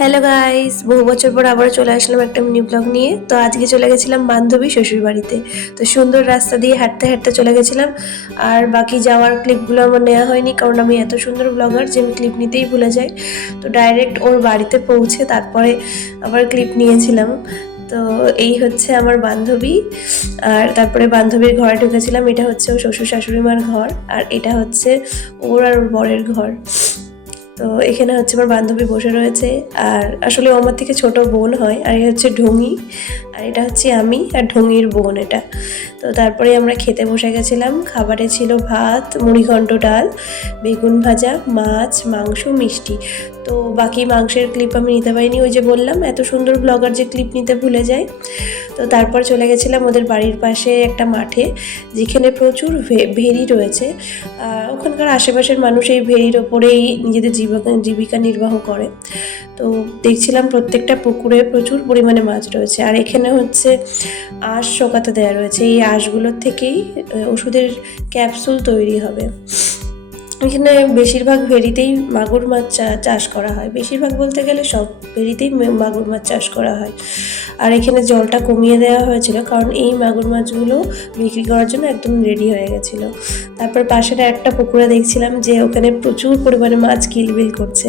Hello guys, বহু বছর পর আবার চলে আসলাম একটা মিনি ব্লগ নিয়ে। তো আজকে চলে গেছিলাম বান্ধবী শ্বশুর বাড়িতে। তো সুন্দর রাস্তা দিয়ে হাঁটতে হাঁটতে চলে গেছিলাম। আর বাকি যাওয়ার ক্লিপগুলো আমার নেওয়া হয়নি, কারণ আমি এত সুন্দর ব্লগার যে আমি ক্লিপ নিতেই ভুলে যাই। তো ডাইরেক্ট ওর বাড়িতে পৌঁছে তারপরে আবার ক্লিপ নিয়েছিলাম। তো এই হচ্ছে আমার বান্ধবী। আর তারপরে বান্ধবীর ঘরে ঢুকেছিলাম। এটা হচ্ছে ওর শ্বশুর শাশুড়ি মার ঘর, আর এটা হচ্ছে ওর আর ওর বরের ঘর। তো এখানে হচ্ছে আমার বান্ধবী বসে রয়েছে, আর আসলে ও আমার থেকে ছোট বোন হয়। আর এটা হচ্ছে ঢঙি, আর এটা হচ্ছে আমি আর ঢঙির বোন এটা। তো তারপরে আমরা খেতে বসে গেছিলাম। খাবারে ছিল ভাত, মুড়িঘণ্ট, ডাল, বেগুন ভাজা, মাছ, মাংস, মিষ্টি। তো বাকি মাংসের ক্লিপ আমি নিতে পারিনি, ওই যে বললাম এত সুন্দর ব্লগার যে ক্লিপ নিতে ভুলে যায়। তো তারপর চলে গেছিলাম ওদের বাড়ির পাশে একটা মাঠে, যেখানে প্রচুর ভেড়ি রয়েছে। ওখানকার আশেপাশের মানুষ এই ভেড়ির ওপরেই নিজেদের জীবিকা নির্বাহ করে। তো দেখছিলাম প্রত্যেকটা পুকুরে প্রচুর পরিমাণে মাছ রয়েছে। আর এখানে হচ্ছে আঁশ শোকাতে দেওয়া রয়েছে, এই আঁশগুলোর থেকেই ওষুধের ক্যাপসুল তৈরি হবে। এখানে বেশিরভাগ ভেড়িতেই মাগুর মাছ চাষ করা হয়, বেশিরভাগ বলতে গেলে সব ভেড়িতেই মাগুর মাছ চাষ করা হয়। আর এখানে জলটা কমিয়ে দেওয়া হয়েছিল, কারণ এই মাগুর মাছগুলো বিক্রি করার জন্য একদম রেডি হয়ে গেছিলো। তারপর পাশের একটা পুকুরে দেখছিলাম যে ওখানে প্রচুর পরিমাণে মাছ কিলবিল করছে।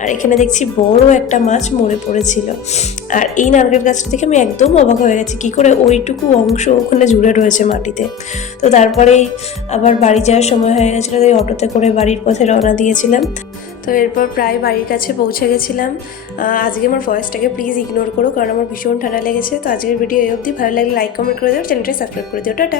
আর এখানে দেখছি বড় একটা মাছ মরে পড়েছিল। আর এই নারকেল গাছটা দেখে আমি একদম অবাক হয়ে গেছি, কী করে ওইটুকু অংশ ওখানে জুড়ে রয়েছে মাটিতে। তো তারপরেই আবার বাড়ি যাওয়ার সময় হয়ে গেছিলো, তাই অটোতে করে বাড়ির পথে রওনা দিয়েছিলাম। তো এরপর প্রায় বাড়ির কাছে পৌঁছে গেছিলাম। আজকে আমার ভয়েসটাকে প্লিজ ইগনোর করো, কারণ আমার ভীষণ ঠান্ডা লেগেছে। তো আজকের ভিডিও এই অবধি। ভালো লাগলে লাইক কমেন্ট করে দিও, চ্যানেলটা সাবস্ক্রাইব করে দিও। টাটা।